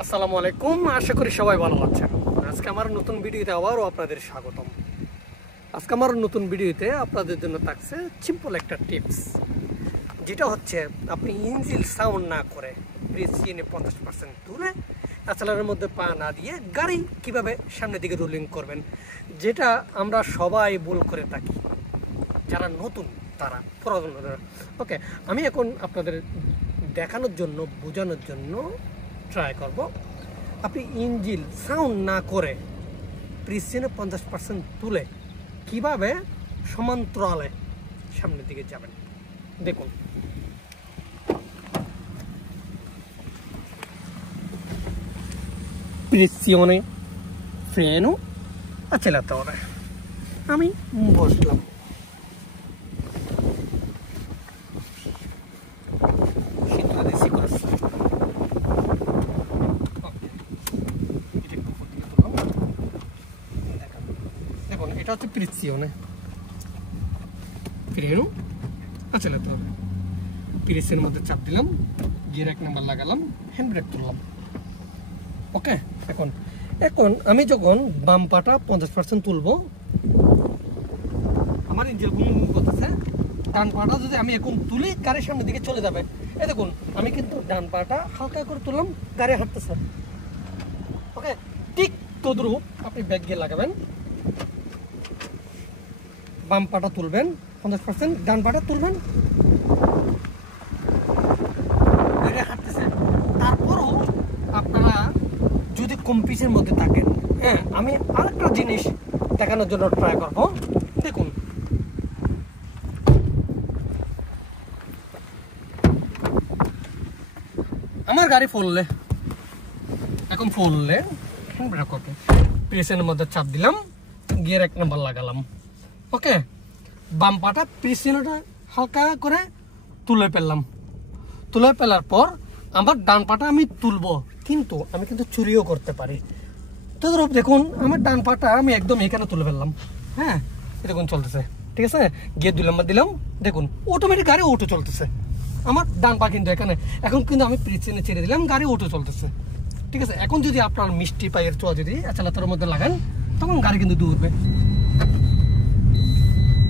আসসালামু আলাইকুম, আশা করি সবাই ভালো আছেন। আজকে আমার নতুন ভিডিওতে আবারও আপনাদের স্বাগতম। আজকে আমার নতুন ভিডিওতে আপনাদের জন্য থাকছে সিম্পল একটা টিপস, যেটা হচ্ছে আপনি ইঞ্জিন সাউন্ড না করে ব্রেক চিনে 50% তুলে অ্যাক্সেলারের মধ্যে পা না দিয়ে গাড়ি কিভাবে সামনের দিকে রোলিং করবেন, যেটা আমরা সবাই ভুল করে থাকি, যারা নতুন তারা পুরাতন। ওকে, আমি এখন আপনাদের দেখানোর জন্য বোঝানোর জন্য ট্রাই করব। আপনি ইঞ্জিন সাউন্ড না করে প্রিসিনে 50% তুলে কিভাবে সমান্তরালে সামনের দিকে যাবেন দেখুন। প্রিসিনে ফ্রেনো acceleratore, আমি বসলাম। এটা হচ্ছে প্রিসিনে ফ্রেনো acceleratore, প্রেসের মধ্যে চাপ দিলাম, গিয়ার 1 নাম্বার লাগালাম, হ্যান্ড ব্রেক তুললাম। ওকে, এখন আমি যখন বাম পাটা 50% তুলবো, আমার ইঞ্জিন গুম করতেছে। ডান পাটা যদি আমি এখন তুলি, গাড়ির সামনের দিকে চলে যাবে। এই দেখুন, আমি কিন্তু ডান পাটা হালকা করে তুললাম, গাড়ি হাঁটতেছে। ওকে, ঠিক তদ্রুপ আপনি ব্রেক গিয়ে লাগাবেন, বাম পাটা তুলবেন 50%, ডান পাটা তুলবেন, গাড়ি হাঁটতেছে। তারপরও আপনারা যদি কম্পিসের মধ্যে থাকেন, হ্যাঁ, আমি আরেকটা জিনিস দেখানোর জন্য ট্রাই করব। দেখুন, আমার গাড়ি ফুললে প্রেসের মধ্যে চাপ দিলাম, গিয়ার 1 নাম্বার লাগালাম। ওকে, বাম পাটা প্রেসিনটা হালকা করে তুলে ফেলার পর আমার ডান পাটা আমি তুলবো, কিন্তু আমি কিন্তু চুরিও করতে পারি। তো ধরো দেখুন, আমার ডান পাটা আমি একদম এখানে তুলে ফেললাম। হ্যাঁ, দেখুন চলতেছে, ঠিক আছে। গিয়ে 2 নাম্বার দিলাম, দেখুন অটোমেটিক গাড়ি অটো চলতেছে। আমার ডান পা কিন্তু এখানে, এখন কিন্তু আমি প্রিসিনে ছেড়ে দিলাম, গাড়ি অটো চলতেছে, ঠিক আছে। এখন যদি আপনার মিষ্টি পায়ের ছোঁয়া যদি অ্যাক্সেলেটরের মধ্যে লাগান, তখন গাড়ি কিন্তু দৌড়বে।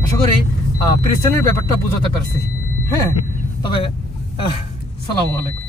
আশা করি প্রিসিনের ব্যাপারটা বুঝাতে পারছি। হ্যাঁ, তবে আসসালামু আলাইকুম।